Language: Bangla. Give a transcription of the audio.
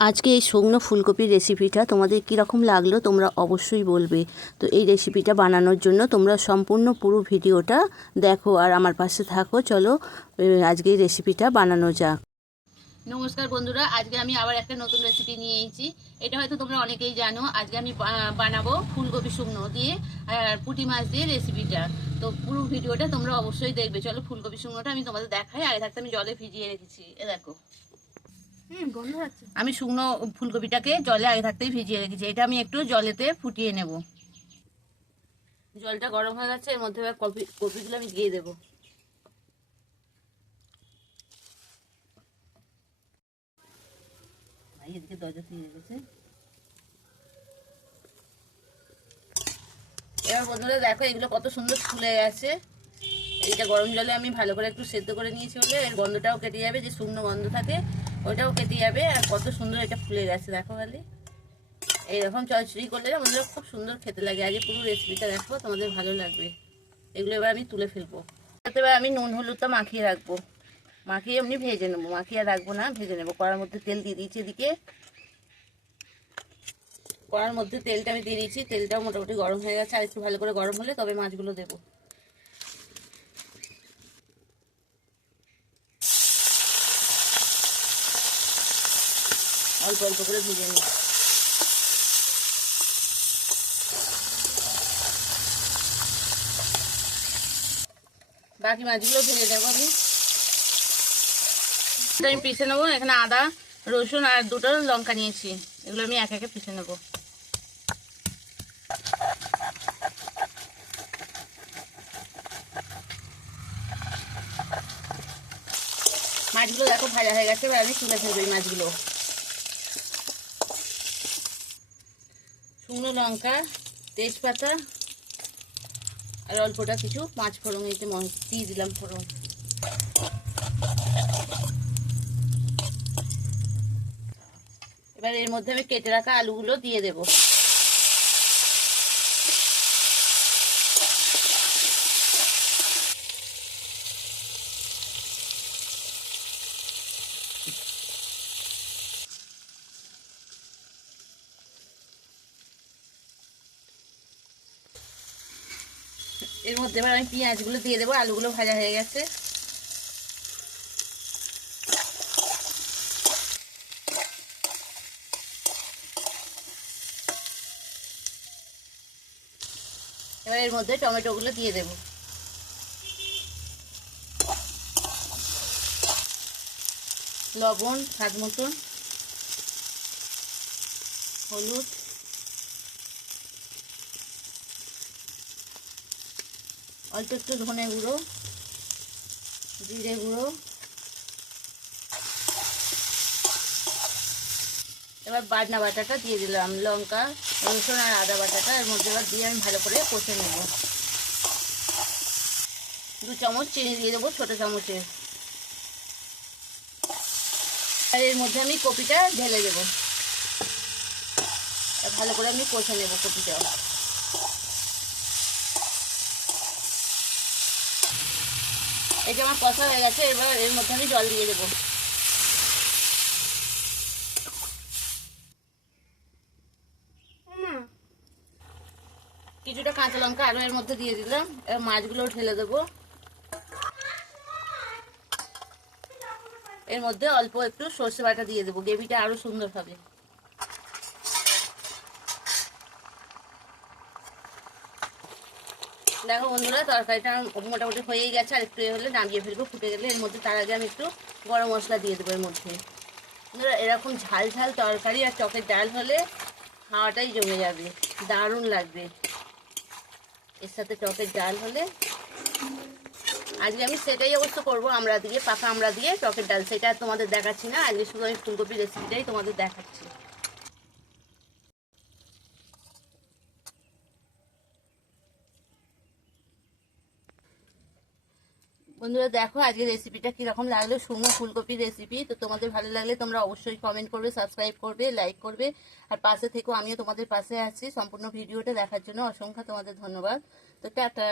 আজকে এই শুকনো ফুলকপির রেসিপিটা তোমাদের কীরকম লাগলো তোমরা অবশ্যই বলবে। তো এই রেসিপিটা বানানোর জন্য তোমরা সম্পূর্ণ পুরো ভিডিওটা দেখো আর আমার পাশে থাকো। চলো আজকে এই রেসিপিটা বানানো যাক। নমস্কার বন্ধুরা, আজকে আমি আবার একটা নতুন রেসিপি নিয়ে এসেছি। এটা হয়তো তোমরা অনেকেই জানো। আজকে আমি বানাবো ফুলকপি শুকনো দিয়ে আর পুঁটি মাছ দিয়ে রেসিপিটা। তো পুরো ভিডিওটা তোমরা অবশ্যই দেখবে। চলো ফুলকপি শুকনোটা আমি তোমাদের দেখাই। আগে থাকতে আমি জলে ভিজিয়ে রেখেছি, এ দেখো। আমি শুকনো ফুলকপিটাকে জলে আগে থাকতেই ভিজিয়ে রেখেছি। এটা আমি একটু জলেতে ফুটিয়ে নেব। জলটা গরম হয়ে গেছে, এর মধ্যে কপিগুলো আমি দিয়ে দেবো। এদিকে দরজা দিয়ে গেছে। এবার বন্ধুরা দেখো, এগুলো কত সুন্দর ফুলে গেছে। এইটা গরম জলে আমি ভালো করে একটু সেদ্ধ করে নিয়েছি বলে এর গন্ধটাও কেটে যাবে, যে শুকনো গন্ধ থাকে ওইটাও কেটে যাবে। আর কত সুন্দর এটা ফুলে গেছে দেখো খালি। এইরকম চচ্চড়ি করলে বন্ধুরা খুব সুন্দর খেতে লাগে। আগে পুরো রেসিপিটা দেখো, তোমাদের ভালো লাগবে। এগুলো এবার আমি তুলে ফেলবো। এবার আমি নুন হলুদটা মাখিয়ে রাখবো। মাখিয়ে এমনি ভেজে নেবো, মাখিয়ে রাখবো না, ভেজে নেবো। কড়ার মধ্যে তেল দিয়ে দিয়েছি এদিকে। কড়ার মধ্যে তেলটা আমি দিয়ে দিয়েছি। তেলটাও মোটামুটি গরম হয়ে গেছে। আর একটু ভালো করে গরম হলে তবে মাছগুলো দেবো। অল্প অল্প করে ভেজে নিই। বাকি মাছগুলো ভেজে দেবো আমি। আমি পিষে নেবো। এখানে আদা রসুন আর দুটো লঙ্কা নিয়েছি, এগুলো আমি এক একে পিষে নেবো। মাছগুলো দেখো ভাজা হয়ে গেছে। এবার আমি তুলে ফেলবো এই মাছগুলো। শুকনো লঙ্কা, তেজপাতা আর অল্পটা কিছু পাঁচ ফোড়ন দিয়ে দিলাম ফোড়ন। এবার এর মধ্যে আমি কেটে রাখা আলুগুলো দিয়ে দেবো। এর মধ্যে এবার আমি পেঁয়াজগুলো দিয়ে দেবো। আলুগুলো ভাজা হয়ে গেছে। এবার এর মধ্যে টমেটোগুলো দিয়ে দেবো। লবণ স্বাদ মতন, হলুদ, অল্প একটু ধনে গুঁড়ো, জিরে গুঁড়ো। এবার বাটনা বাটাটা দিয়ে দিলাম, লঙ্কা রসুন আর আদা বাটাটা এর মধ্যে এবার দিয়ে আমি ভালো করে কষে নেব। 2 চামচ চিনি দিয়ে দেবো, ছোটো চামচের। আর এর মধ্যে আমি কপিটা ঢেলে দেবো। ভালো করে আমি কষে নেব কপিটা। এই যে আমার কষা হয়ে গেছে। এবার এর মধ্যে আমি জল দিয়ে দেবো। কিছুটা কাঁচা লঙ্কা আরও এর মধ্যে দিয়ে দিলাম। এবার মাছগুলো ঢেলে দেবো। এর মধ্যে অল্প একটু সর্ষে বাটা দিয়ে দেবো, গ্রেভিটা আরো সুন্দর হবে। দেখো বন্ধুরা, তরকারিটা মোটামুটি হয়েই গেছে। আর একটু হলে নামিয়ে ফেলবো ফুটে গেলে। এর মধ্যে তার আগে আমি একটু গরম মশলা দিয়ে দেবো এর মধ্যে। বন্ধুরা, এরকম ঝাল ঝাল তরকারি আর টকের ডাল হলে খাওয়াটাই জমে যাবে, দারুণ লাগবে। এর সাথে টকের ডাল হলে আজকে আমি সেটাই অবশ্য করবো, আমরা দিয়ে পাকা আমরা দিয়ে টকের ডাল। সেটা তোমাদের দেখাচ্ছি না, আজকে শুধু আমি ফুলকপির রেসিপিটাই তোমাদের দেখাচ্ছি। বন্ধুরা দেখো আজকে রেসিপিটা কীরকম লাগলো, শুকনো ফুলকপির রেসিপি। তো তোমাদের ভালো লাগলে তোমরা অবশ্যই কমেন্ট করবে, সাবস্ক্রাইব করবে, লাইক করবে। আর পাশে থেকেও আমিও তোমাদের পাশে আছি। সম্পূর্ণ ভিডিওটা দেখার জন্য অসংখ্য তোমাদের ধন্যবাদ। তো টাটা।